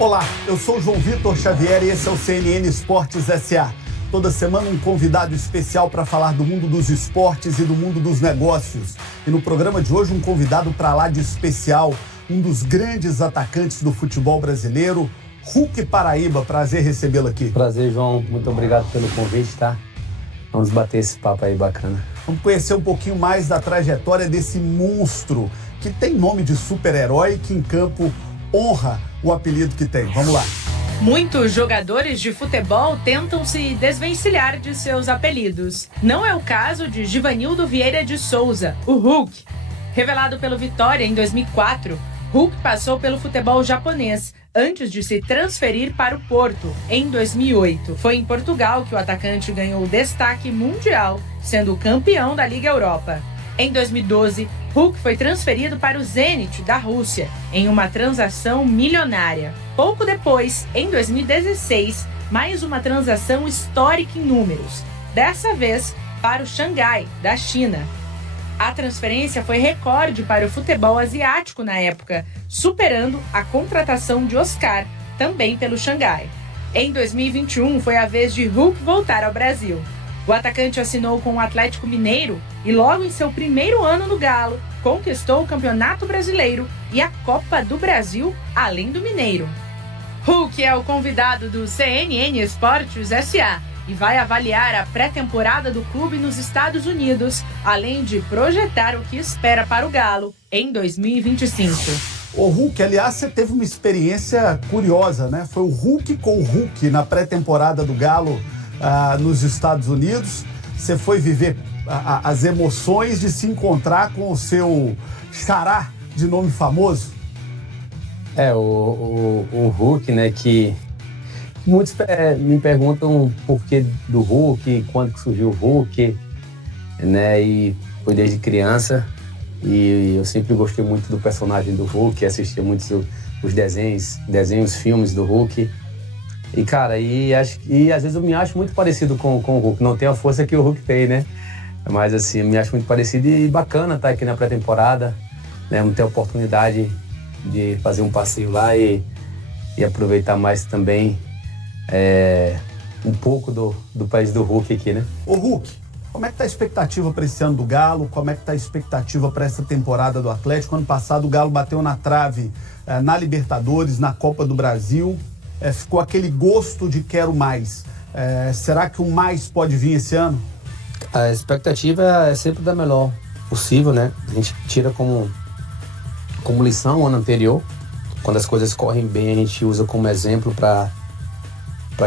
Olá, eu sou o João Vitor Xavier e esse é o CNN Esportes SA. Toda semana um convidado especial para falar do mundo dos esportes e do mundo dos negócios. E no programa de hoje um convidado para lá de especial, um dos grandes atacantes do futebol brasileiro, Hulk Paraíba. Prazer recebê-lo aqui. Prazer, João. Muito obrigado pelo convite, tá? Vamos bater esse papo aí bacana. Vamos conhecer um pouquinho mais da trajetória desse monstro que tem nome de super-herói, que em campo honra o apelido que tem. Vamos lá. Muitos jogadores de futebol tentam se desvencilhar de seus apelidos. Não é o caso de Givanildo Vieira de Souza, o Hulk. Revelado pelo Vitória em 2004, Hulk passou pelo futebol japonês antes de se transferir para o Porto em 2008. Foi em Portugal que o atacante ganhou destaque mundial, sendo campeão da Liga Europa. Em 2012, Hulk foi transferido para o Zenit da Rússia, em uma transação milionária. Pouco depois, em 2016, mais uma transação histórica em números, dessa vez para o Xangai, da China. A transferência foi recorde para o futebol asiático na época, superando a contratação de Oscar, também pelo Xangai. Em 2021, foi a vez de Hulk voltar ao Brasil. O atacante assinou com o Atlético Mineiro e logo em seu primeiro ano no Galo, conquistou o Campeonato Brasileiro e a Copa do Brasil, além do Mineiro. Hulk é o convidado do CNN Esportes SA e vai avaliar a pré-temporada do clube nos Estados Unidos, além de projetar o que espera para o Galo em 2025. Ô Hulk, aliás, você teve uma experiência curiosa, né? Foi o Hulk com o Hulk na pré-temporada do Galo nos Estados Unidos. Você foi viver as emoções de se encontrar com o seu xará de nome famoso? O Hulk, né, que muitos me perguntam o porquê do Hulk, quando que surgiu o Hulk, né, e foi desde criança, e eu sempre gostei muito do personagem do Hulk, assistia muitos os desenhos, filmes do Hulk. E, cara, e às vezes eu me acho muito parecido com o Hulk. Não tem a força que o Hulk tem, né? Mas, assim, eu me acho muito parecido e bacana estar aqui na pré-temporada, né? Vamos ter a oportunidade de fazer um passeio lá e aproveitar mais também um pouco do país do Hulk aqui, né? Ô, Hulk, como é que tá a expectativa para esse ano do Galo? Como é que tá a expectativa para essa temporada do Atlético? Ano passado o Galo bateu na trave na Libertadores, na Copa do Brasil. Ficou aquele gosto de quero mais. Será que o mais pode vir esse ano? A expectativa é sempre da melhor possível, né? A gente tira como lição o ano anterior. Quando as coisas correm bem, a gente usa como exemplo para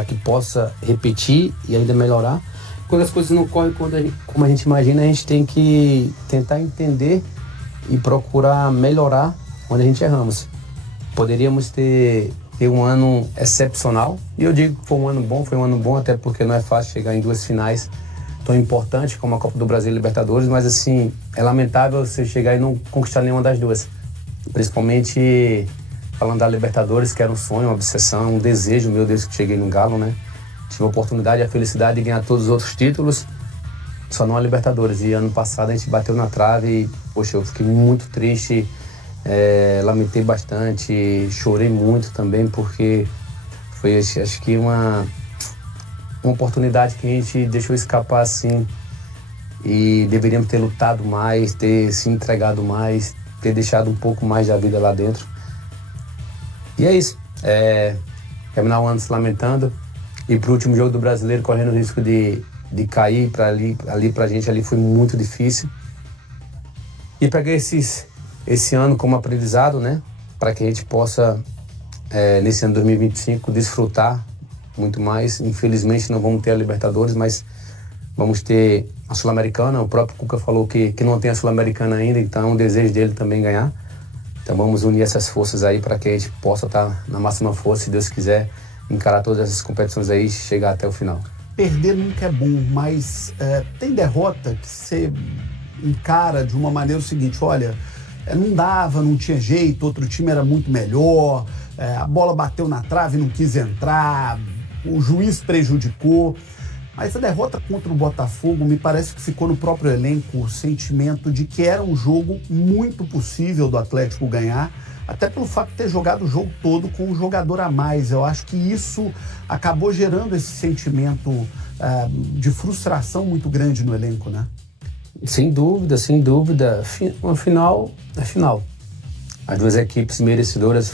que possa repetir e ainda melhorar. Quando as coisas não correm como a gente imagina, a gente tem que tentar entender e procurar melhorar onde a gente erramos. Poderíamos ter um ano excepcional, e eu digo que foi um ano bom, até porque não é fácil chegar em duas finais tão importantes como a Copa do Brasil e Libertadores, mas assim, é lamentável você chegar e não conquistar nenhuma das duas, principalmente falando da Libertadores, que era um sonho, uma obsessão, um desejo meu desde que cheguei no Galo, né? Tive a oportunidade e a felicidade de ganhar todos os outros títulos, só não a Libertadores, e ano passado a gente bateu na trave e, poxa, eu fiquei muito triste. Lamentei bastante, chorei muito também, porque foi, acho que uma oportunidade que a gente deixou escapar assim, e deveríamos ter lutado mais, ter se entregado mais, ter deixado um pouco mais da vida lá dentro. E é isso, terminar o ano se lamentando e pro último jogo do Brasileiro correndo o risco de cair para ali pra gente, ali foi muito difícil. E peguei esse ano como aprendizado, né? Para que a gente possa, nesse ano 2025, desfrutar muito mais. Infelizmente não vamos ter a Libertadores, mas vamos ter a Sul-Americana. O próprio Cuca falou que não tem a Sul-Americana ainda, então é um desejo dele também ganhar. Então vamos unir essas forças aí para que a gente possa estar na máxima força, se Deus quiser, encarar todas essas competições aí e chegar até o final. Perder nunca é bom, mas tem derrota que você encara de uma maneira o seguinte: olha, não dava, não tinha jeito, outro time era muito melhor, a bola bateu na trave, não quis entrar, o juiz prejudicou. Mas a derrota contra o Botafogo me parece que ficou no próprio elenco o sentimento de que era um jogo muito possível do Atlético ganhar, até pelo fato de ter jogado o jogo todo com um jogador a mais. Eu acho que isso acabou gerando esse sentimento de frustração muito grande no elenco, né? Sem dúvida, sem dúvida. Uma final é final. As duas equipes merecedoras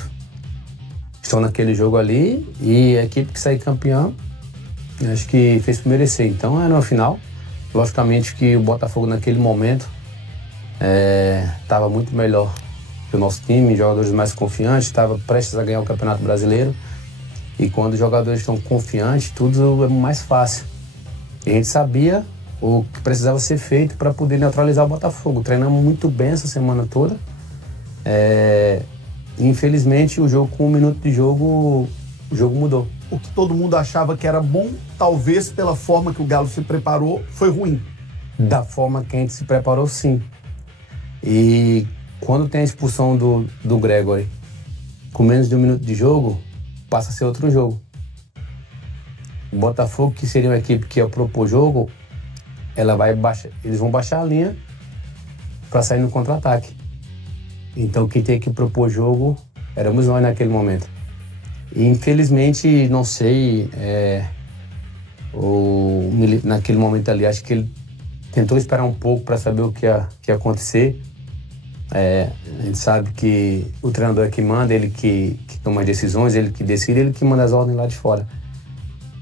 estão naquele jogo ali e a equipe que sair campeã, acho que fez por merecer. Então era uma final. Logicamente que o Botafogo naquele momento estava muito melhor que o nosso time, jogadores mais confiantes, estava prestes a ganhar o Campeonato Brasileiro. E quando os jogadores estão confiantes, tudo é mais fácil. E a gente sabia o que precisava ser feito para poder neutralizar o Botafogo. Treinamos muito bem essa semana toda. Infelizmente, o jogo com 1 minuto de jogo, o jogo mudou. O que todo mundo achava que era bom, talvez pela forma que o Galo se preparou, foi ruim. Da forma que a gente se preparou, sim. E quando tem a expulsão do Gregory, com menos de 1 minuto de jogo, passa a ser outro jogo. O Botafogo, que seria uma equipe que ia propor jogo, eles vão baixar a linha para sair no contra-ataque. Então quem tem que propor jogo éramos nós naquele momento. E infelizmente, não sei, naquele momento ali, acho que ele tentou esperar um pouco para saber o que ia acontecer. A gente sabe que o treinador é que manda, ele que toma as decisões, ele que decide, ele que manda as ordens lá de fora.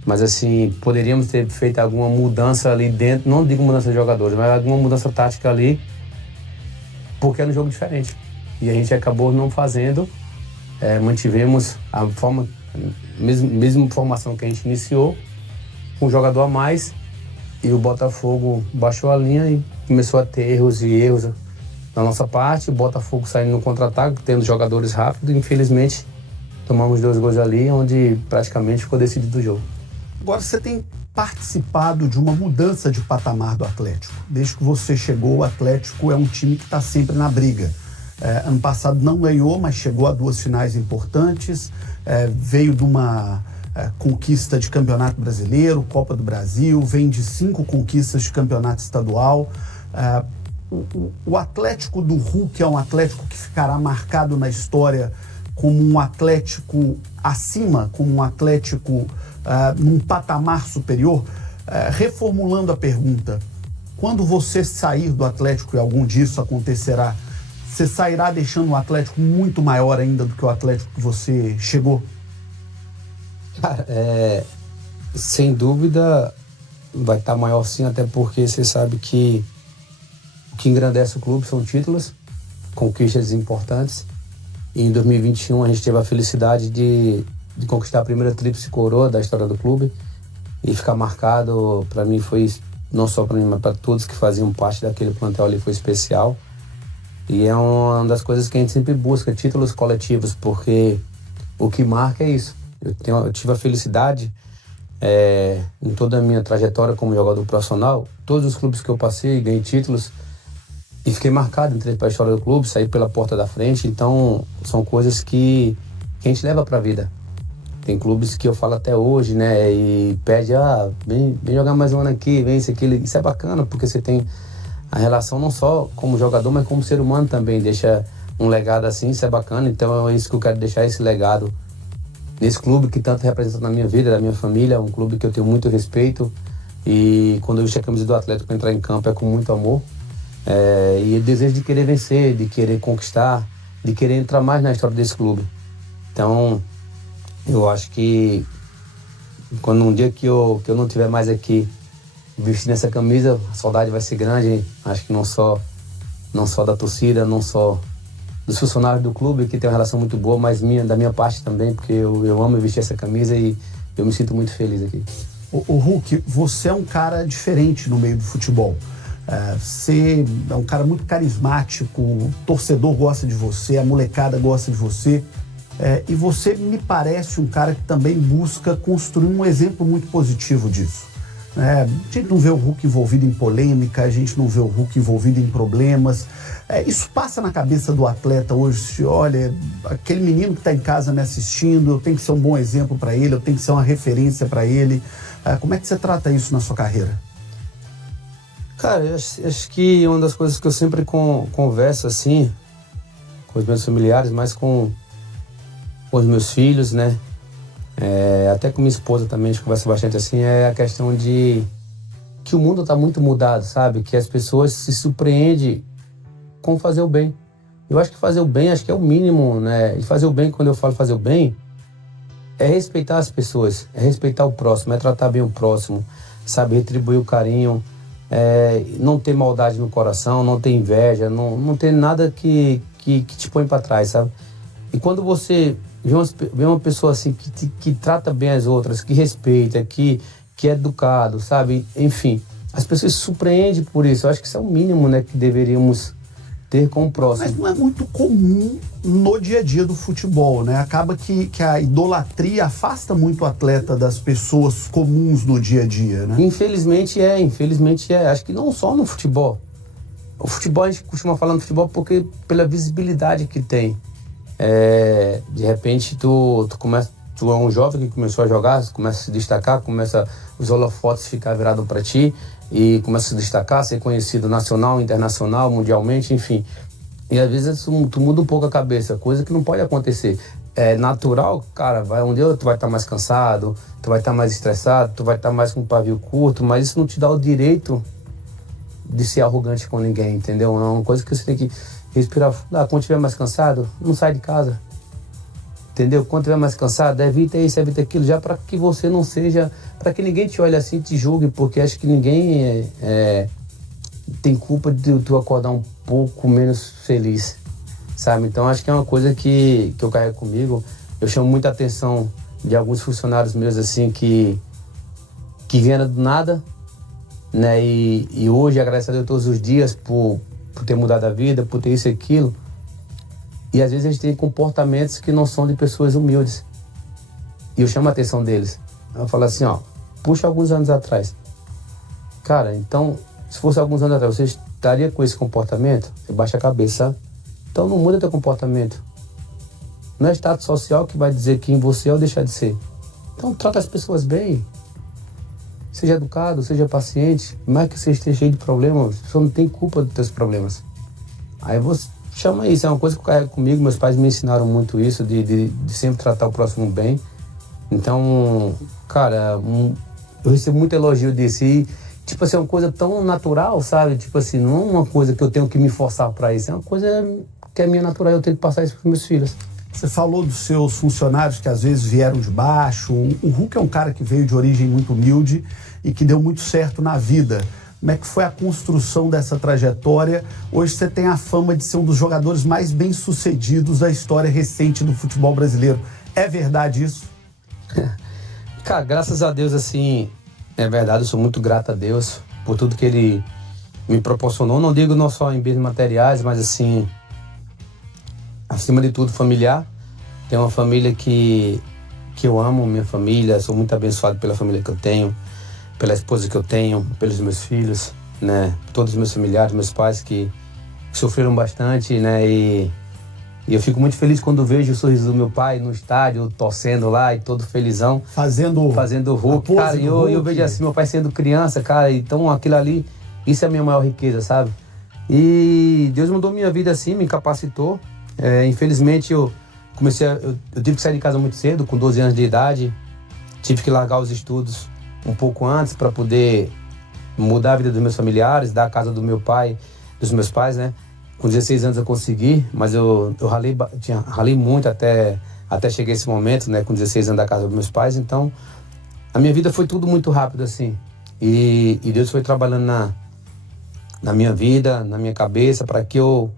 Mas assim, poderíamos ter feito alguma mudança ali dentro, não digo mudança de jogadores, mas alguma mudança tática ali, porque era um jogo diferente. E a gente acabou não fazendo, mantivemos a mesma formação que a gente iniciou, com um jogador a mais, e o Botafogo baixou a linha e começou a ter erros na nossa parte. O Botafogo saindo no contra-ataque, tendo jogadores rápidos, e infelizmente tomamos 2 gols ali, onde praticamente ficou decidido o jogo. Agora, você tem participado de uma mudança de patamar do Atlético. Desde que você chegou, o Atlético é um time que está sempre na briga. Ano passado não ganhou, mas chegou a 2 finais importantes, veio de uma conquista de campeonato brasileiro, Copa do Brasil, vem de 5 conquistas de campeonato estadual. O Atlético do Hulk é um Atlético que ficará marcado na história como um Atlético acima, como um Atlético num patamar superior. Reformulando a pergunta, quando você sair do Atlético, e algum disso acontecerá, você sairá deixando um Atlético muito maior ainda do que o Atlético que você chegou? Cara, sem dúvida vai estar maior sim, até porque você sabe que o que engrandece o clube são títulos, conquistas importantes. E em 2021 a gente teve a felicidade de conquistar a primeira tríplice coroa da história do clube, e ficar marcado, para mim foi, não só para mim, mas para todos que faziam parte daquele plantel ali, foi especial. E é uma das coisas que a gente sempre busca, títulos coletivos, porque o que marca é isso. Eu tive a felicidade, em toda a minha trajetória como jogador profissional, todos os clubes que eu passei, ganhei títulos, e fiquei marcado, entrei para a história do clube, saí pela porta da frente. Então são coisas que a gente leva para a vida. Tem clubes que eu falo até hoje, né, e pede, vem jogar mais um ano aqui, vem isso, aquilo. Isso é bacana, porque você tem a relação não só como jogador, mas como ser humano também, deixa um legado assim, isso é bacana. Então é isso que eu quero deixar, esse legado nesse clube que tanto representa na minha vida, da minha família, um clube que eu tenho muito respeito, e quando eu vesti a camisa do Atlético para entrar em campo é com muito amor, e o desejo de querer vencer, de querer conquistar, de querer entrar mais na história desse clube. Então eu acho que quando um dia que eu não estiver mais aqui vestindo essa camisa, a saudade vai ser grande. Acho que não só da torcida, não só dos funcionários do clube, que tem uma relação muito boa, mas da minha parte também, porque eu amo vestir essa camisa e eu me sinto muito feliz aqui. O Hulk, você é um cara diferente no meio do futebol. Você é um cara muito carismático, o torcedor gosta de você, a molecada gosta de você. E você me parece um cara que também busca construir um exemplo muito positivo disso. A gente não vê o Hulk envolvido em polêmica, a gente não vê o Hulk envolvido em problemas. Isso passa na cabeça do atleta hoje, olha, aquele menino que está em casa me assistindo, eu tenho que ser um bom exemplo para ele, eu tenho que ser uma referência para ele. Como é que você trata isso na sua carreira? Cara, eu acho que uma das coisas que eu sempre converso assim, com os meus familiares, mais com os meus filhos, né? Até com minha esposa também, a gente conversa bastante assim, é a questão de que o mundo está muito mudado, sabe? Que as pessoas se surpreendem com fazer o bem. Eu acho que fazer o bem, acho que é o mínimo, né? E fazer o bem, quando eu falo fazer o bem, é respeitar as pessoas, é respeitar o próximo, é tratar bem o próximo, sabe? Retribuir o carinho, não ter maldade no coração, não ter inveja, não ter nada que te põe para trás, sabe? E quando você vê uma pessoa assim que trata bem as outras, que respeita, que é educado, sabe? Enfim, as pessoas se surpreendem por isso. Eu acho que isso é o mínimo, né, que deveríamos ter com o próximo. Mas não é muito comum no dia a dia do futebol, né? Acaba que a idolatria afasta muito o atleta das pessoas comuns no dia a dia, né? Infelizmente é. Acho que não só no futebol. O futebol, a gente costuma falar no futebol porque pela visibilidade que tem. De repente tu é um jovem que começou a jogar, começa a se destacar, começa os holofotes ficar virados para ti e começa a se destacar, ser conhecido nacional, internacional, mundialmente, enfim. E às vezes tu muda um pouco a cabeça, coisa que não pode acontecer. É natural, cara, um dia tu vai estar mais cansado, tu vai estar mais estressado, tu vai estar mais com o pavio curto, mas isso não te dá o direito de ser arrogante com ninguém, entendeu? É uma coisa que você tem que respirar. Quando estiver mais cansado, não sai de casa. Entendeu? Quando estiver mais cansado, evita isso, evita aquilo, já para que você não seja... Para que ninguém te olhe assim e te julgue, porque acho que ninguém tem culpa de tu acordar um pouco menos feliz, sabe? Então acho que é uma coisa que eu carrego comigo. Eu chamo muita atenção de alguns funcionários meus assim que vieram do nada, né? E hoje, agradeço a Deus todos os dias por ter mudado a vida, por ter isso e aquilo. E às vezes a gente tem comportamentos que não são de pessoas humildes. E eu chamo a atenção deles. Eu falo assim, puxa alguns anos atrás. Cara, então, se fosse alguns anos atrás, você estaria com esse comportamento? Você baixa a cabeça, sabe? Então não muda teu comportamento. Não é status social que vai dizer quem você é ou deixar de ser. Então trata as pessoas bem. Seja educado, seja paciente. Mais que você esteja cheio de problemas, a pessoa não tem culpa dos teus problemas. Aí você chama isso, é uma coisa que eu carrego comigo. Meus pais me ensinaram muito isso, de sempre tratar o próximo bem. Então, cara, eu recebo muito elogio disso. E, tipo assim, é uma coisa tão natural, sabe? Tipo assim, não é uma coisa que eu tenho que me forçar pra isso. É uma coisa que é minha natural, eu tenho que passar isso pros meus filhos. Você falou dos seus funcionários que às vezes vieram de baixo. O Hulk é um cara que veio de origem muito humilde e que deu muito certo na vida. Como é que foi a construção dessa trajetória? Hoje você tem a fama de ser um dos jogadores mais bem-sucedidos da história recente do futebol brasileiro. É verdade isso? Cara, graças a Deus, assim, é verdade, eu sou muito grato a Deus por tudo que Ele me proporcionou. Não digo não só em bens materiais, mas assim, acima de tudo, familiar. Tenho uma família que eu amo, minha família, sou muito abençoado pela família que eu tenho, pela esposa que eu tenho, pelos meus filhos, né? Todos os meus familiares, meus pais que sofreram bastante, né? E eu fico muito feliz quando vejo o sorriso do meu pai no estádio, torcendo lá e todo felizão. Fazendo Hulk, cara. E eu vejo assim, meu pai sendo criança, cara. Então aquilo ali, isso é a minha maior riqueza, sabe? E Deus mudou minha vida assim, me capacitou. Infelizmente eu tive que sair de casa muito cedo, com 12 anos de idade. Tive que largar os estudos um pouco antes para poder mudar a vida dos meus familiares, da casa do meu pai, dos meus pais, né? Com 16 anos eu consegui, mas eu ralei muito até chegar esse momento, né? Com 16 anos da casa dos meus pais. Então, a minha vida foi tudo muito rápido, assim. E Deus foi trabalhando na minha vida, na minha cabeça, para que eu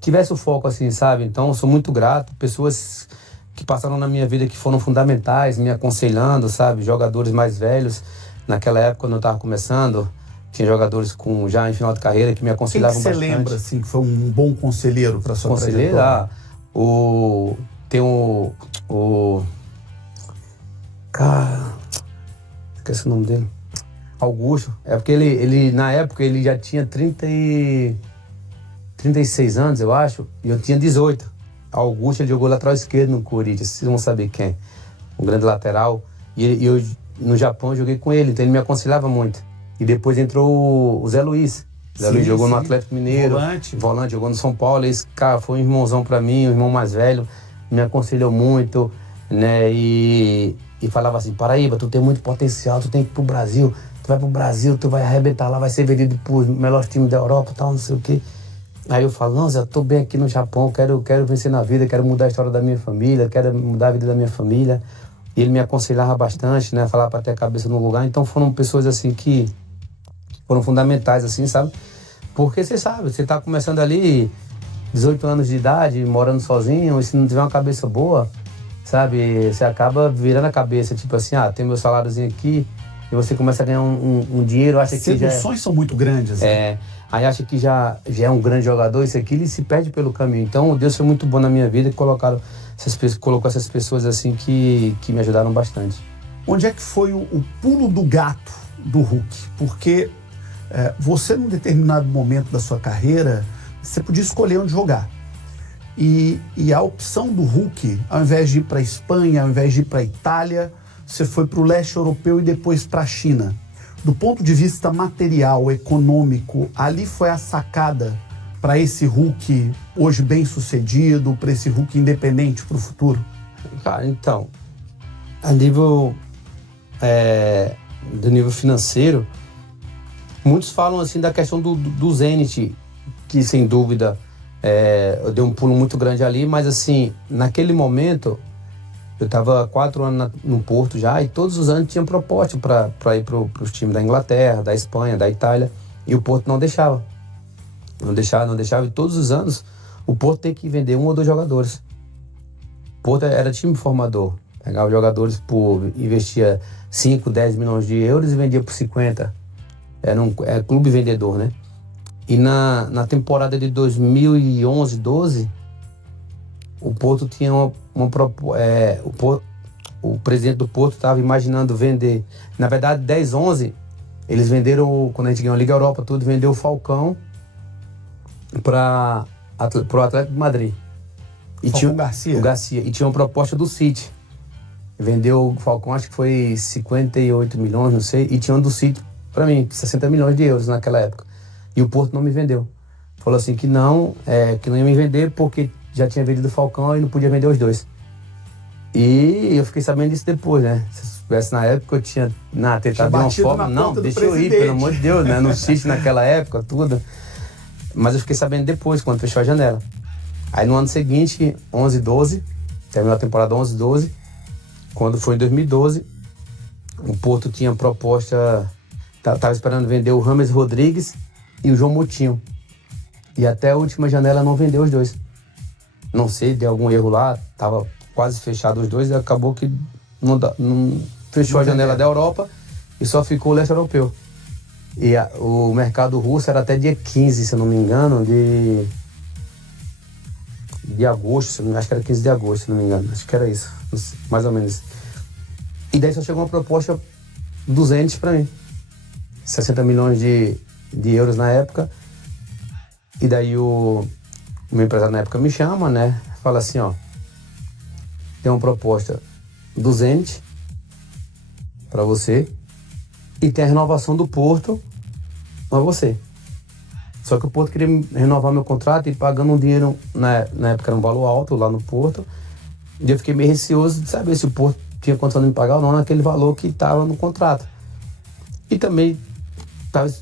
tivesse o foco, assim, sabe? Então, eu sou muito grato. Pessoas que passaram na minha vida que foram fundamentais, me aconselhando, sabe? Jogadores mais velhos. Naquela época, quando eu estava começando, tinha jogadores já em final de carreira que me aconselhavam bastante. Quem que você lembra, assim, que foi um bom conselheiro para sua trajetória? Tem o... Cara... Esqueci o nome dele. Augusto. É porque ele na época, ele já tinha 36 anos, eu acho, e eu tinha 18. Augusto, ele jogou lateral esquerdo no Corinthians, vocês vão saber quem. Um grande lateral. E eu, no Japão, eu joguei com ele, então ele me aconselhava muito. E depois entrou o Zé Luiz. Zé Luiz jogou no Atlético Mineiro. Volante, jogou no São Paulo. Esse cara foi um irmãozão pra mim, um irmão mais velho. Me aconselhou muito, né? E falava assim, Paraíba, tu tem muito potencial, tu tem que ir pro Brasil. Tu vai pro Brasil, tu vai arrebentar lá, vai ser vendido pros melhores times da Europa e tal, não sei o quê. Aí eu falo, não, Zé, eu tô bem aqui no Japão, quero vencer na vida, quero mudar a história da minha família, quero mudar a vida da minha família. E ele me aconselhava bastante, né? Falava pra ter a cabeça no lugar. Então foram pessoas assim que foram fundamentais, assim, sabe? Porque você sabe, você tá começando ali, 18 anos de idade, morando sozinho, e se não tiver uma cabeça boa, sabe? Você acaba virando a cabeça, tipo assim, tem meu saláriozinho aqui, e você começa a ganhar um dinheiro, acha que já... Seduções são muito grandes, né? Aí acha que já é um grande jogador, isso aqui, ele se perde pelo caminho. Então, Deus foi muito bom na minha vida e colocou essas pessoas assim que me ajudaram bastante. Onde é que foi o pulo do gato do Hulk? Porque você, num determinado momento da sua carreira, você podia escolher onde jogar. E a opção do Hulk, ao invés de ir para a Espanha, ao invés de ir para a Itália, você foi para o leste europeu e depois para a China. Do ponto de vista material, econômico, ali foi a sacada para esse Hulk hoje bem sucedido, para esse Hulk independente para o futuro? Cara, então, a nível do nível financeiro, muitos falam assim da questão do Zenit, que sem dúvida eu dei um pulo muito grande ali, mas assim, naquele momento eu estava 4 anos no Porto já, e todos os anos tinha proposta para ir para os times da Inglaterra, da Espanha, da Itália, e o Porto não deixava. Não deixava, e todos os anos o Porto tem que vender 1 ou 2 jogadores. O Porto era time formador, pegava jogadores investia 5, 10 milhões de euros e vendia por 50. Era clube vendedor, né? E na temporada de 2011, 12, o Porto tinha o presidente do Porto estava imaginando vender. Na verdade, 10, 11, eles venderam, quando a gente ganhou a Liga Europa, tudo, vendeu o Falcão para o Atlético de Madrid. E Falcão tinha Garcia. O Garcia. E tinha uma proposta do City. Vendeu o Falcão, acho que foi 58 milhões, não sei, e tinha um do City para mim, 60 milhões de euros naquela época. E o Porto não me vendeu. Falou assim que não ia me vender porque já tinha vendido o Falcão e não podia vender os dois. E eu fiquei sabendo disso depois, né? Se soubesse na época, eu tinha tentado de uma forma. Não, deixa eu ir, pelo amor de Deus, né? No City naquela época, tudo. Mas eu fiquei sabendo depois, quando fechou a janela. Aí no ano seguinte, 11, 12, terminou a temporada 11, 12. Quando foi em 2012, o Porto tinha proposta, tava esperando vender o James Rodrigues e o João Moutinho. E até a última janela não vendeu os dois. Não sei, deu algum erro lá, tava quase fechado os dois e acabou que não fechou a janela da Europa e só ficou o leste europeu. E o mercado russo era até dia 15, se eu não me engano, de agosto, acho que era 15 de agosto, se não me engano, acho que era isso, mais ou menos. E daí só chegou uma proposta 200 para mim, 60 milhões de euros na época. E daí o meu empresário na época me chama, né? Fala assim, tem uma proposta 200 para você e tem a renovação do Porto para você. Só que o Porto queria renovar meu contrato e pagando um dinheiro, na época era um valor alto lá no Porto. E eu fiquei meio receoso de saber se o Porto tinha condição de me pagar ou não naquele valor que estava no contrato. E também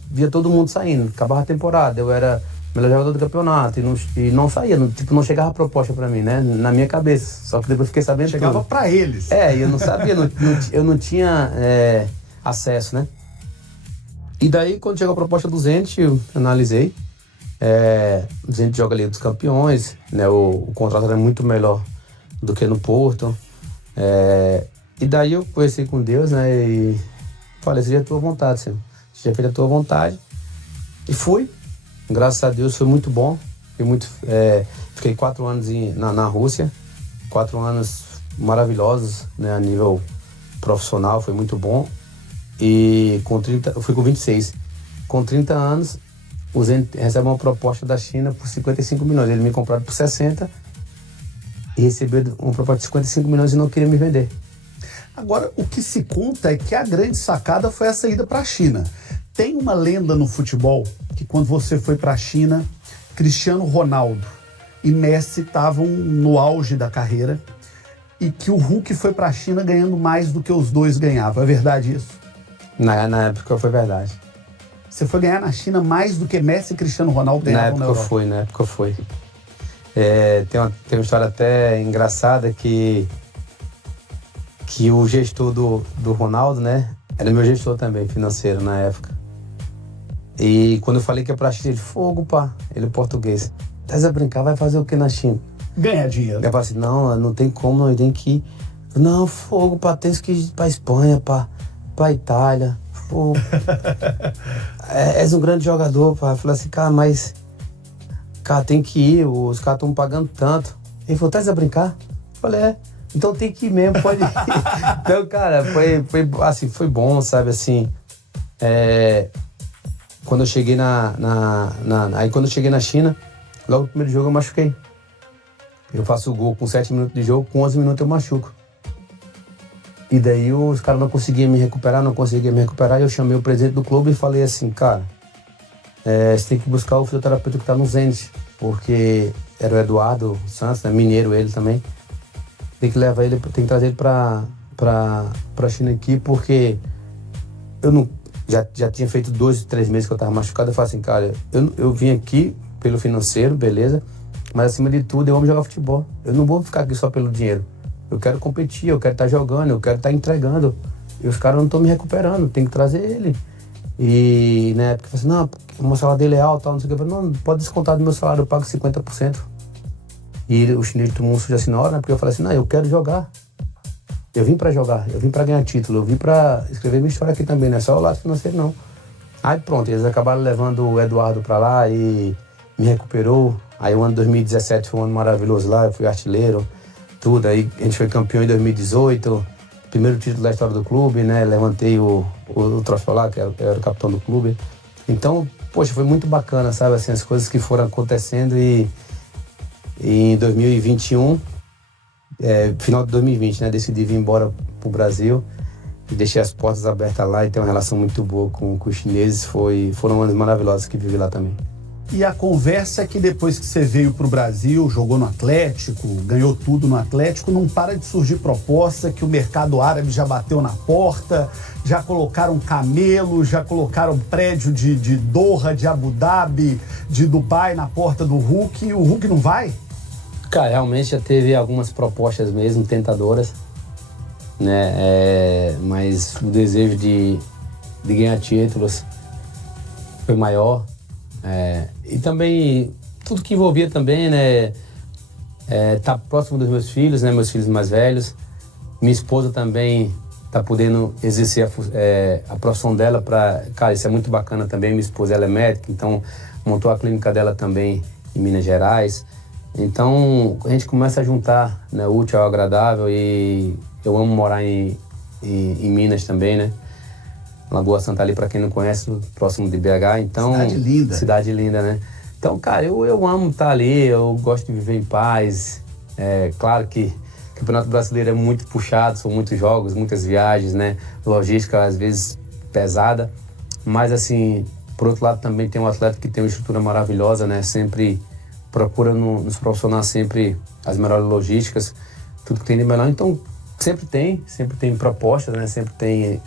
via todo mundo saindo, acabava a temporada, eu era melhor jogador do campeonato e não saía, não chegava a proposta pra mim, né, na minha cabeça, só que depois fiquei sabendo chegava tudo. Pra eles. E eu não sabia, eu não tinha acesso, né. E daí, quando chegou a proposta do Zenit, eu analisei, o Zenit joga Liga dos Campeões, né, o contrato era muito melhor do que no Porto, e daí eu conversei com Deus, né, e falei, seja a tua vontade, Senhor, seja feita a tua vontade, e fui. Graças a Deus foi muito bom. Fiquei 4 anos na Rússia, 4 anos maravilhosos, né, a nível profissional, foi muito bom. E eu fui com 26. Com 30 anos, o Zenit recebe uma proposta da China por 55 milhões. Ele me compraram por 60 e recebeu uma proposta de 55 milhões e não queria me vender. Agora, o que se conta é que a grande sacada foi a saída para a China. Tem uma lenda no futebol que quando você foi para a China, Cristiano Ronaldo e Messi estavam no auge da carreira e que o Hulk foi para a China ganhando mais do que os dois ganhavam. É verdade isso? Na época foi verdade. Você foi ganhar na China mais do que Messi e Cristiano Ronaldo ganhavam na Europa? Na época foi. Tem uma história até engraçada que o gestor do Ronaldo, né? Era meu gestor também, financeiro, na época. E quando eu falei que ia pra China, ele, fogo, pá. Ele, português. Tá a brincar, vai fazer o que na China? Ganhar dinheiro. Eu falei assim, não tem como, eu tenho que ir. Não, fogo, pá, tem que ir pra Espanha, pra Itália. Fogo. És um grande jogador, pá. Eu falei assim, cara, mas... Cara, tem que ir, os caras estão pagando tanto. Ele falou, tá a brincar? Eu falei, então tem que ir mesmo, pode ir. Então, cara, foi bom, sabe, assim... Quando eu cheguei aí quando eu cheguei na China, logo no primeiro jogo eu machuquei. Eu faço o gol com 7 minutos de jogo, com 11 minutos eu machuco. E daí os caras não conseguiam me recuperar, e eu chamei o presidente do clube e falei assim, cara, você tem que buscar o fisioterapeuta que tá no Zenit, porque era o Eduardo Santos, né, mineiro ele também. Tem que levar ele, tem que trazer ele pra China aqui, porque eu não... Já tinha feito 2, 3 meses que eu tava machucado. Eu falei assim, cara, eu vim aqui pelo financeiro, beleza, mas acima de tudo eu amo jogar futebol. Eu não vou ficar aqui só pelo dinheiro. Eu quero competir, eu quero estar jogando, eu quero estar entregando. E os caras não estão me recuperando, tem que trazer ele. E na época eu falei assim, não, o salário dele é alto, não sei o que. Eu falei, não, pode descontar do meu salário, eu pago 50%. E o chinês tomou um sujo assim na hora, né? Porque eu falei assim, não, eu quero jogar. Eu vim pra jogar, eu vim pra ganhar título, eu vim pra escrever minha história aqui também, não é só o lado financeiro, não. Aí pronto, eles acabaram levando o Eduardo pra lá e me recuperou. Aí o ano de 2017 foi um ano maravilhoso lá, eu fui artilheiro, tudo. Aí a gente foi campeão em 2018, primeiro título da história do clube, né? Levantei o troféu lá, que eu era o capitão do clube. Então, poxa, foi muito bacana, sabe, assim, as coisas que foram acontecendo e em 2021... final de 2020, né? Decidi vir embora pro Brasil e deixei as portas abertas lá e tenho uma relação muito boa com os chineses. Foram anos maravilhosos que vivi lá também. E a conversa é que depois que você veio pro Brasil, jogou no Atlético, ganhou tudo no Atlético, não para de surgir proposta que o mercado árabe já bateu na porta, já colocaram camelo, já colocaram prédio de Doha, de Abu Dhabi, de Dubai na porta do Hulk, e o Hulk não vai? Cara, realmente já teve algumas propostas mesmo, tentadoras, né? Mas o desejo de ganhar títulos foi maior. E também, tudo que envolvia também, né? Tá próximo dos meus filhos, né? Meus filhos mais velhos. Minha esposa também tá podendo exercer a profissão dela Cara, isso é muito bacana também. Minha esposa, ela é médica, então montou a clínica dela também em Minas Gerais. Então, a gente começa a juntar, né, o útil ao agradável e eu amo morar em Minas também, né? Lagoa Santa ali, para quem não conhece, próximo de BH, então... Cidade linda. Cidade linda, né? Então, cara, eu amo estar ali, eu gosto de viver em paz. Claro que o Campeonato Brasileiro é muito puxado, são muitos jogos, muitas viagens, né? Logística, às vezes, pesada. Mas, assim, por outro lado, também tem um atleta que tem uma estrutura maravilhosa, né? Sempre... procura nos profissionais sempre as melhores logísticas, tudo que tem de melhor. Então, sempre tem propostas, né? Sempre tem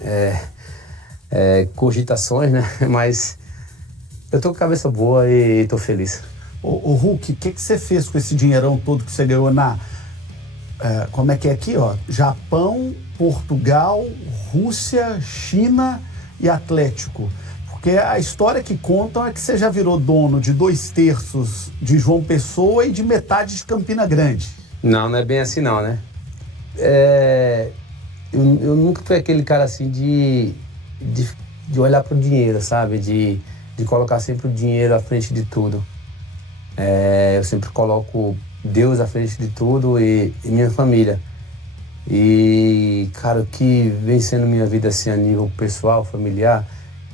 cogitações, né? Mas eu tô com a cabeça boa e tô feliz. Ô Hulk, o que você fez com esse dinheirão todo que você ganhou como é que é aqui, ó? Japão, Portugal, Rússia, China e Atlético. Porque a história que contam é que você já virou dono de 2/3 de João Pessoa e de metade de Campina Grande. Não é bem assim não, né? Eu nunca fui aquele cara assim de olhar pro dinheiro, sabe? De colocar sempre o dinheiro à frente de tudo. Eu sempre coloco Deus à frente de tudo e minha família. E, cara, o que vem sendo minha vida assim a nível pessoal, familiar,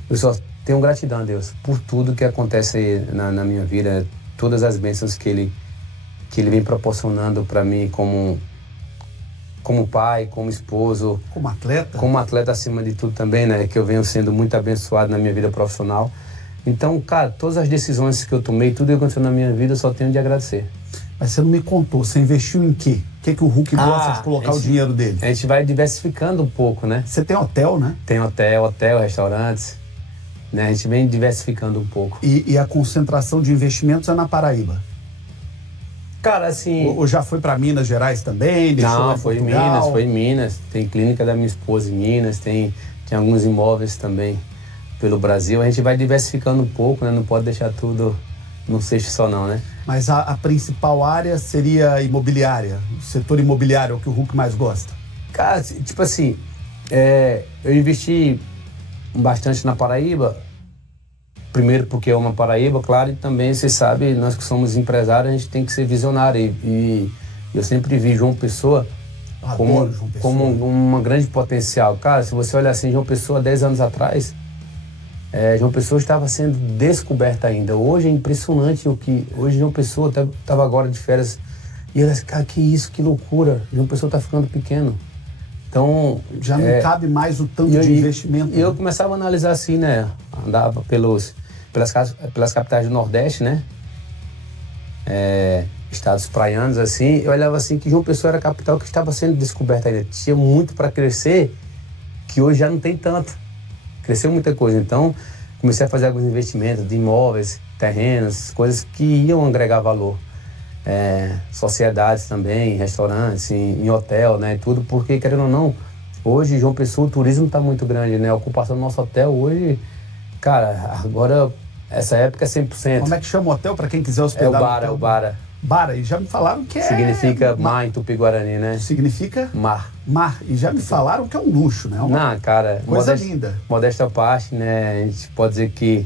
eu só tenho gratidão a Deus por tudo que acontece na minha vida, todas as bênçãos que Ele vem proporcionando para mim como pai, como esposo. Como atleta? Como atleta acima de tudo também, né? Que eu venho sendo muito abençoado na minha vida profissional. Então, cara, todas as decisões que eu tomei, tudo que aconteceu na minha vida, eu só tenho de agradecer. Mas você não me contou, você investiu em quê? O que o Hulk gosta de colocar o dinheiro dele? A gente vai diversificando um pouco, né? Você tem hotel, né? Tem hotel, restaurantes, né? A gente vem diversificando um pouco. E a concentração de investimentos é na Paraíba? Cara, assim... Ou já foi para Minas Gerais também? Não, foi em Minas. Tem clínica da minha esposa em Minas, tem alguns imóveis também pelo Brasil. A gente vai diversificando um pouco, né? Não pode deixar tudo num cesto só não, né? Mas a principal área seria imobiliária? O setor imobiliário é o que o Hulk mais gosta? Cara, tipo assim, eu investi bastante na Paraíba. Primeiro porque é uma Paraíba, claro, e também, você sabe, nós que somos empresários, a gente tem que ser visionário. E eu sempre vi João Pessoa como uma grande potencial. Cara, se você olhar assim, João Pessoa 10 anos atrás, João Pessoa estava sendo descoberta ainda. Hoje é impressionante o que... Hoje João Pessoa estava agora de férias e eu disse, cara, que isso, que loucura. João Pessoa está ficando pequeno. Então... Já não cabe mais o tanto de investimento. E eu começava a analisar assim, né? Andava pelas capitais do Nordeste, né? Estados praianos, assim. Eu olhava assim que João Pessoa era a capital que estava sendo descoberta ainda. Tinha muito para crescer, que hoje já não tem tanto. Cresceu muita coisa. Então, comecei a fazer alguns investimentos de imóveis, terrenos, coisas que iam agregar valor. Sociedades também, restaurantes, em hotel, né? Tudo, porque, querendo ou não, hoje, João Pessoa, o turismo está muito grande, né? A ocupação do nosso hotel hoje, cara, agora, essa época é 100%. Como é que chama o hotel para quem quiser hospedar? É o Bara. Bara, e já me falaram que significa mar em Tupi-Guarani, né? Significa? Mar. Mar. E já me falaram que é um luxo, né? Não, cara... Coisa linda. Modéstia à parte, né? A gente pode dizer que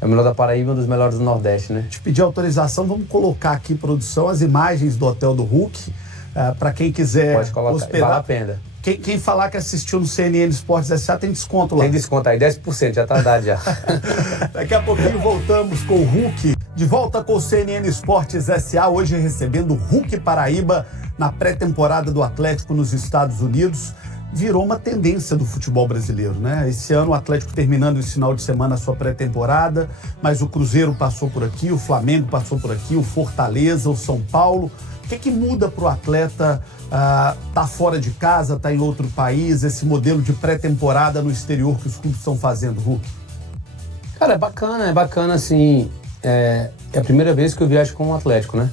é o melhor da Paraíba e um dos melhores do Nordeste, né? Te pedir autorização, vamos colocar aqui, produção, as imagens do hotel do Hulk, para quem quiser pode colocar, hospedar. Vale a pena. Quem falar que assistiu no CNN Esportes SA tem desconto lá. Tem desconto aí, 10%, já tá dado já. Daqui a pouquinho voltamos com o Hulk. De volta com o CNN Esportes SA, hoje recebendo o Hulk Paraíba na pré-temporada do Atlético nos Estados Unidos. Virou uma tendência do futebol brasileiro, né? Esse ano o Atlético terminando esse final de semana a sua pré-temporada, mas o Cruzeiro passou por aqui, o Flamengo passou por aqui, o Fortaleza, o São Paulo. O que muda para o atleta tá fora de casa, tá em outro país, esse modelo de pré-temporada no exterior que os clubes estão fazendo, Hulk? Cara, é bacana assim, é a primeira vez que eu viajo com o Atlético, né?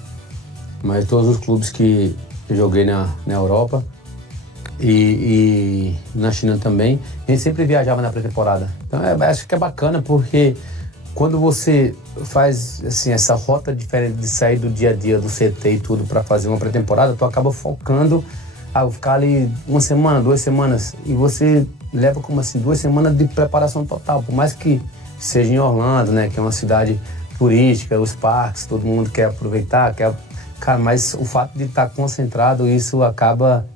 Mas todos os clubes que eu joguei na Europa e na China também, a gente sempre viajava na pré-temporada. Então acho que é bacana porque quando você faz assim, essa rota diferente de sair do dia a dia do CT e tudo para fazer uma pré-temporada, tu acaba focando a ficar ali 1 semana, 2 semanas, e você leva como assim 2 semanas de preparação total, por mais que seja em Orlando, né, que é uma cidade turística, os parques, todo mundo quer aproveitar, cara, mas o fato de estar concentrado, isso acaba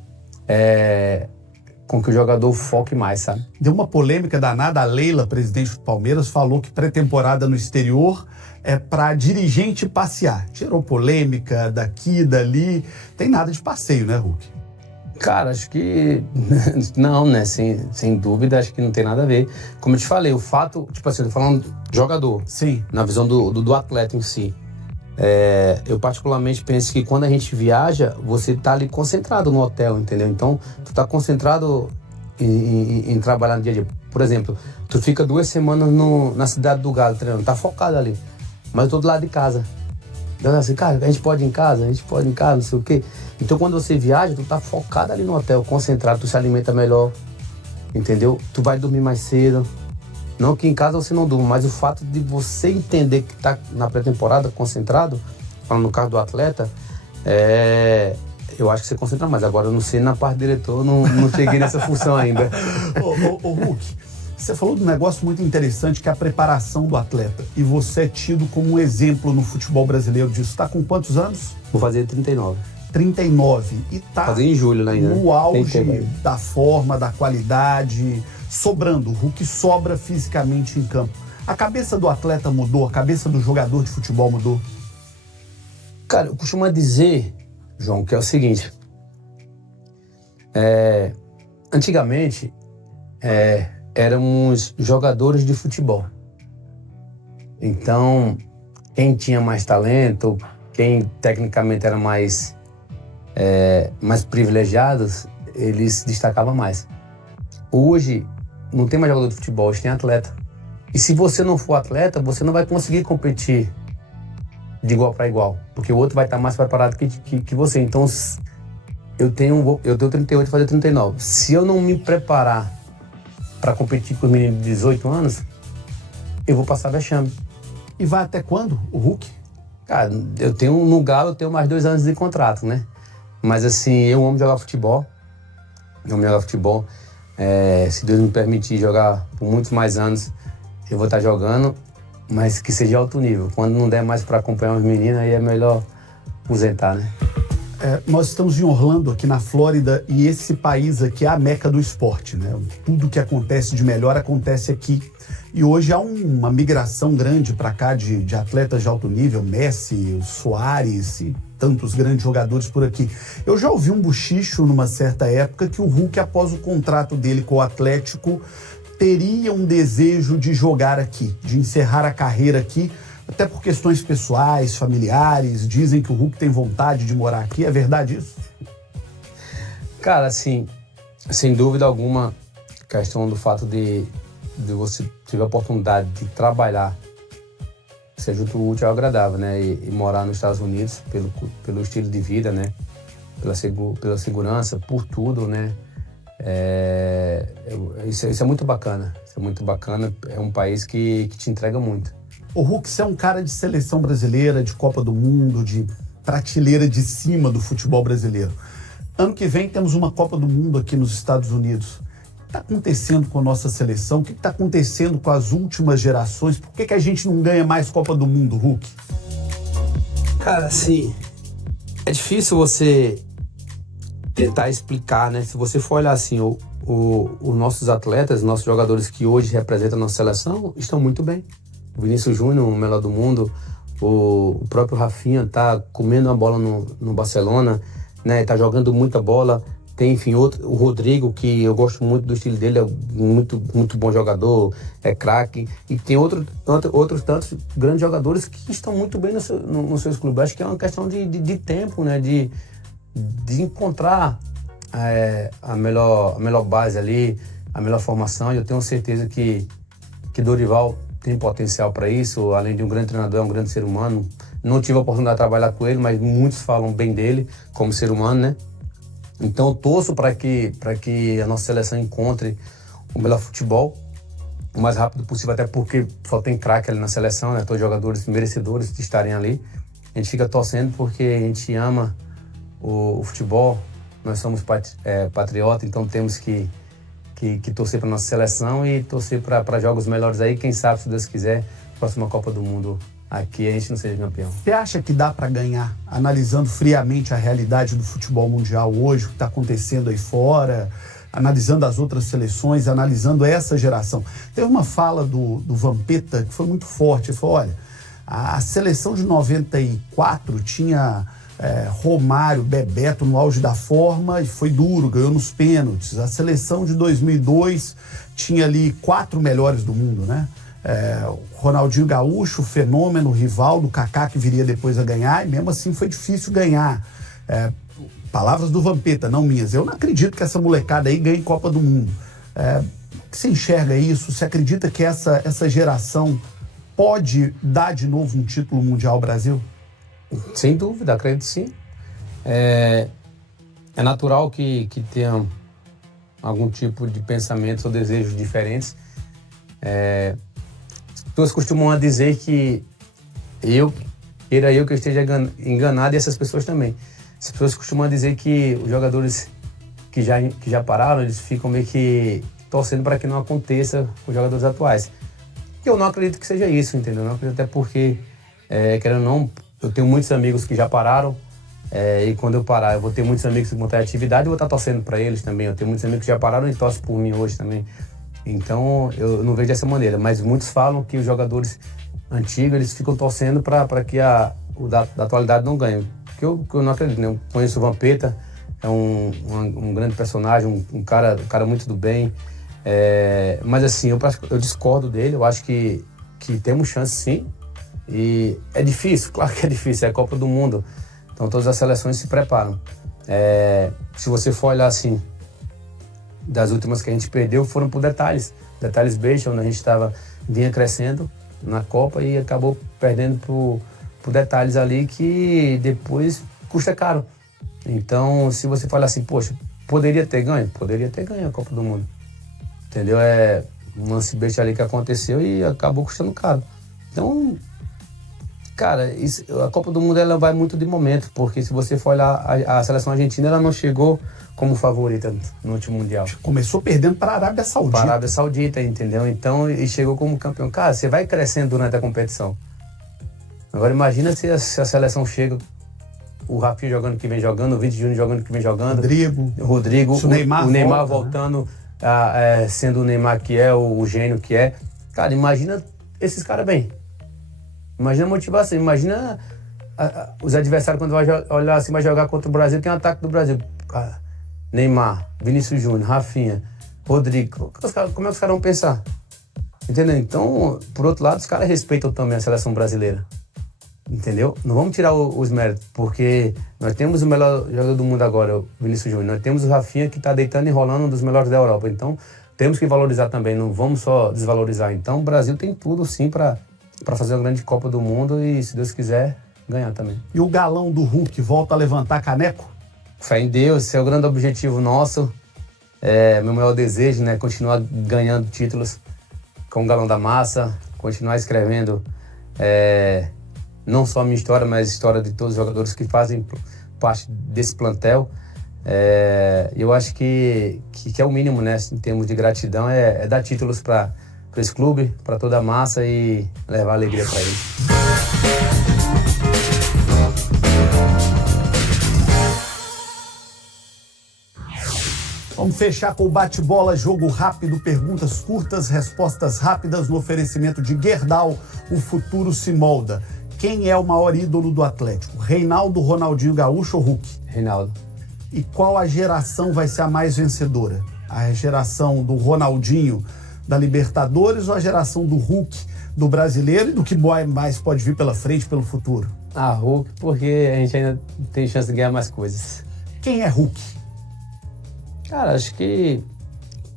com que o jogador foque mais, sabe? Deu uma polêmica danada, a Leila, presidente do Palmeiras, falou que pré-temporada no exterior é para dirigente passear. Tirou polêmica daqui, dali. Tem nada de passeio, né, Hulk? Cara, acho que não, né? Sem dúvida, acho que não tem nada a ver. Como eu te falei, o fato, tipo assim, eu tô falando jogador. Sim. Na visão do atleta em si. Eu particularmente penso que quando a gente viaja, você tá ali concentrado no hotel, entendeu? Então, tu tá concentrado em trabalhar no dia a dia. Por exemplo, tu fica 2 semanas na cidade do Galo treinando, tá focado ali. Mas eu tô do lado de casa. Então, assim, cara, a gente pode ir em casa, não sei o quê. Então, quando você viaja, tu tá focado ali no hotel, concentrado, tu se alimenta melhor, entendeu? Tu vai dormir mais cedo. Não que em casa você não durma, mas o fato de você entender que tá na pré-temporada concentrado, falando no caso do atleta, eu acho que você concentra mais. Agora, eu não sei, na parte diretor, não cheguei nessa função ainda. Ô Hulk, você falou de um negócio muito interessante, que é a preparação do atleta. E você é tido como um exemplo no futebol brasileiro disso. Tá com quantos anos? Vou fazer 39. 39 e tá fazer em julho ainda, no né? auge da forma, da qualidade, sobrando. O Hulk sobra fisicamente em campo. A cabeça do atleta mudou? A cabeça do jogador de futebol mudou? Cara, eu costumo dizer, João, que é o seguinte. Antigamente, éramos jogadores de futebol. Então, quem tinha mais talento, quem tecnicamente era mais privilegiados, eles se destacavam mais. Hoje, não tem mais jogador de futebol, hoje tem atleta. E se você não for atleta, você não vai conseguir competir de igual para igual, porque o outro vai estar mais preparado que você. Então, eu tenho 38 e fazer 39. Se eu não me preparar para competir com os meninos de 18 anos, eu vou passar vexame. E vai até quando o Hulk? Cara, no Galo eu tenho mais 2 anos de contrato, né? Mas assim, eu amo jogar futebol. Se Deus me permitir jogar por muitos mais anos, eu vou estar jogando, mas que seja alto nível. Quando não der mais para acompanhar os meninos, aí é melhor aposentar, né? Nós estamos em Orlando, aqui na Flórida, e esse país aqui é a meca do esporte, né? Tudo que acontece de melhor acontece aqui. E hoje há uma migração grande para cá de atletas de alto nível, Messi, Suárez e tantos grandes jogadores por aqui. Eu já ouvi um bochicho numa certa época que o Hulk, após o contrato dele com o Atlético, teria um desejo de jogar aqui, de encerrar a carreira aqui, até por questões pessoais, familiares. Dizem que o Hulk tem vontade de morar aqui. É verdade isso? Cara, assim, sem dúvida alguma, a questão do fato de você ter a oportunidade de trabalhar, seja útil ou agradável, né? E morar nos Estados Unidos pelo estilo de vida, né? Pela segurança, por tudo, né? Isso é muito bacana. Isso é muito bacana. É um país que te entrega muito. O Hulk, você é um cara de seleção brasileira, de Copa do Mundo, de prateleira de cima do futebol brasileiro. Ano que vem temos uma Copa do Mundo aqui nos Estados Unidos. O que está acontecendo com a nossa seleção? O que está acontecendo com as últimas gerações? Por que a gente não ganha mais Copa do Mundo, Hulk? Cara, assim, é difícil você tentar explicar, né? Se você for olhar assim, os nossos atletas, nossos jogadores que hoje representam a nossa seleção, estão muito bem. O Vinícius Júnior, o melhor do mundo, o próprio Rafinha tá comendo a bola no Barcelona, né? Tá jogando muita bola. Tem, enfim, o Rodrigo, que eu gosto muito do estilo dele, é muito, muito bom jogador, é craque. E tem outros tantos grandes jogadores que estão muito bem nos seus clubes. Acho que é uma questão de tempo, né? De encontrar a melhor base ali, a melhor formação. E eu tenho certeza que Dorival tem potencial para isso. Além de um grande treinador, é um grande ser humano. Não tive a oportunidade de trabalhar com ele, mas muitos falam bem dele como ser humano, né? Então eu torço para que a nossa seleção encontre o melhor futebol o mais rápido possível, até porque só tem craque ali na seleção, né? Todos jogadores merecedores de estarem ali. A gente fica torcendo porque a gente ama o futebol, nós somos patriota, então temos que torcer para nossa seleção e torcer para jogos melhores aí. Quem sabe, se Deus quiser, próxima Copa do Mundo aqui a gente não seja campeão. Você acha que dá para ganhar, analisando friamente a realidade do futebol mundial hoje, o que está acontecendo aí fora, analisando as outras seleções, analisando essa geração? Teve uma fala do Vampeta que foi muito forte. Ele falou, olha, a seleção de 94 tinha Romário, Bebeto no auge da forma e foi duro, ganhou nos pênaltis. A seleção de 2002 tinha ali 4 melhores do mundo, né? Ronaldinho Gaúcho, Fenômeno, Rivaldo, Kaká, que viria depois a ganhar, e mesmo assim foi difícil ganhar. Palavras do Vampeta, não minhas. Eu não acredito que essa molecada aí ganhe Copa do Mundo. Você enxerga isso? Você acredita que essa geração pode dar de novo um título mundial ao Brasil? Sem dúvida, acredito sim. É natural que tenham algum tipo de pensamentos ou desejos diferentes. As pessoas costumam dizer que eu que eu esteja enganado, e essas pessoas também. As pessoas costumam dizer que os jogadores que já pararam, eles ficam meio que torcendo para que não aconteça com os jogadores atuais. Eu não acredito que seja isso, entendeu? Não acredito, até porque, querendo ou não, eu tenho muitos amigos que já pararam, E quando eu parar, eu vvou ter muitos amigos que vão ter atividade e vou estar torcendo para eles também. Eu tenho muitos amigos que já pararam e torcem por mim hoje também. Então, eu não vejo dessa maneira. Mas muitos falam que os jogadores antigos, eles ficam torcendo para que o da atualidade não ganhe. Que eu não acredito, né? Eu conheço o Vampeta, é um grande personagem, um cara muito do bem. Mas assim, eu discordo dele, eu acho que temos chance sim. E é difícil, claro que é difícil, é a Copa do Mundo. Então todas as seleções se preparam. Se você for olhar assim, das últimas que a gente perdeu foram por detalhes bestas, onde a gente vinha crescendo na Copa e acabou perdendo por detalhes ali que depois custa caro. Então, se você falar assim, poxa, poderia ter ganho a Copa do Mundo. Entendeu? É um lance besta ali que aconteceu e acabou custando caro. Então, cara, a Copa do Mundo ela vai muito de momento, porque se você for olhar a seleção argentina, ela não chegou como favorita no último Mundial. Começou perdendo para a Arábia Saudita. Para a Arábia Saudita, entendeu? Então, e chegou como campeão. Cara, você vai crescendo durante a competição. Agora imagina se a seleção chega, o Rafinha jogando que vem jogando, o Vinícius Júnior jogando que vem jogando. Rodrigo, o Neymar voltando, né? Sendo o Neymar que é, o gênio que é. Cara, imagina esses caras bem. Imagina a motivação, imagina os adversários quando vai olhar assim, vai jogar contra o Brasil, tem um ataque do Brasil. Cara, Neymar, Vinícius Júnior, Rafinha, Rodrigo, como é que os caras vão pensar? Entendeu? Então, por outro lado, os caras respeitam também a seleção brasileira. Entendeu? Não vamos tirar os méritos, porque nós temos o melhor jogador do mundo agora, o Vinícius Júnior. Nós temos o Rafinha que está deitando e rolando, um dos melhores da Europa. Então, temos que valorizar também, não vamos só desvalorizar. Então, o Brasil tem tudo, sim, para fazer uma grande Copa do Mundo e, se Deus quiser, ganhar também. E o galão do Hulk volta a levantar caneco? Fé em Deus, esse é o grande objetivo nosso. Meu maior desejo, né? Continuar ganhando títulos com o Galão da Massa, continuar escrevendo não só a minha história, mas a história de todos os jogadores que fazem parte desse plantel. Eu acho que é o mínimo, né? Em termos de gratidão, é dar títulos para esse clube, para toda a massa e levar alegria para eles. Vamos fechar com o bate-bola, jogo rápido, perguntas curtas, respostas rápidas no oferecimento de Gerdau, o futuro se molda. Quem é o maior ídolo do Atlético? Reinaldo, Ronaldinho Gaúcho ou Hulk? Reinaldo. E qual a geração vai ser a mais vencedora? A geração do Ronaldinho da Libertadores ou a geração do Hulk do brasileiro e do que mais pode vir pela frente, pelo futuro? Hulk, porque a gente ainda tem chance de ganhar mais coisas. Quem é Hulk? Cara, acho que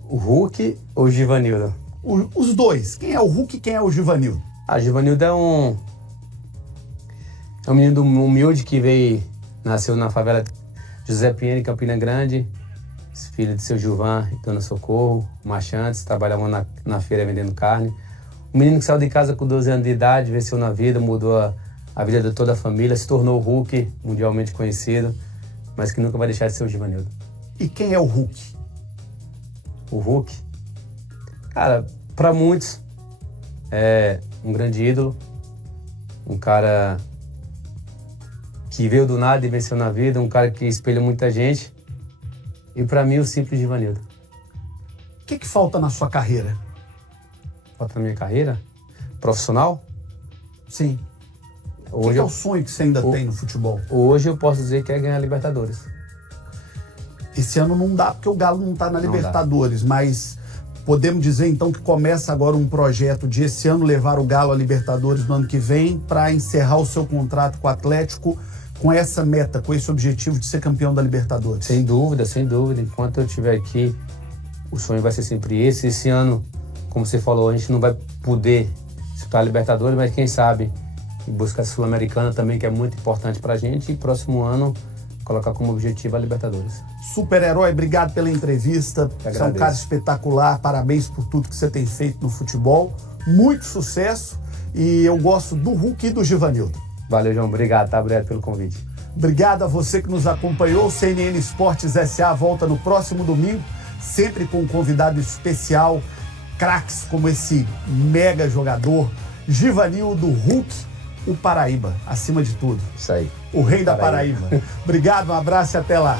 o Hulk ou o Givanildo? Os dois. Quem é o Hulk e quem é o Givanildo? Givanildo é um menino humilde que nasceu na favela José Pinheiro, em Campina Grande, filho de seu Gilvan e Dona Socorro, marchantes, trabalhavam na feira vendendo carne. Um menino que saiu de casa com 12 anos de idade, venceu na vida, mudou a vida de toda a família, se tornou o Hulk, mundialmente conhecido, mas que nunca vai deixar de ser o Givanildo. E quem é o Hulk? O Hulk? Cara, para muitos é um grande ídolo, um cara que veio do nada e venceu na vida, um cara que espelha muita gente. E para mim, o simples Givanildo. O que falta na sua carreira? Falta na minha carreira? Profissional? Sim. O que é o sonho que você ainda tem no futebol? Hoje eu posso dizer que é ganhar a Libertadores. Esse ano não dá, porque o Galo não está na Libertadores, mas podemos dizer então que começa agora um projeto de esse ano levar o Galo à Libertadores no ano que vem para encerrar o seu contrato com o Atlético com essa meta, com esse objetivo de ser campeão da Libertadores. Sem dúvida, sem dúvida. Enquanto eu estiver aqui, o sonho vai ser sempre esse. Esse ano, como você falou, a gente não vai poder disputar a Libertadores, mas quem sabe buscar a Sul-Americana também, que é muito importante para a gente, e próximo ano colocar como objetivo a Libertadores. Super-herói, obrigado pela entrevista. Você é um cara espetacular, parabéns por tudo que você tem feito no futebol. Muito sucesso e eu gosto do Hulk e do Givanildo. Valeu, João. Obrigado, tá? Obrigado pelo convite. Obrigado a você que nos acompanhou. O CNN Esportes S.A. volta no próximo domingo, sempre com um convidado especial, craques como esse mega jogador, Givanildo Hulk. o Paraíba, acima de tudo. Isso aí. O rei da Paraíba. Obrigado, um abraço e até lá.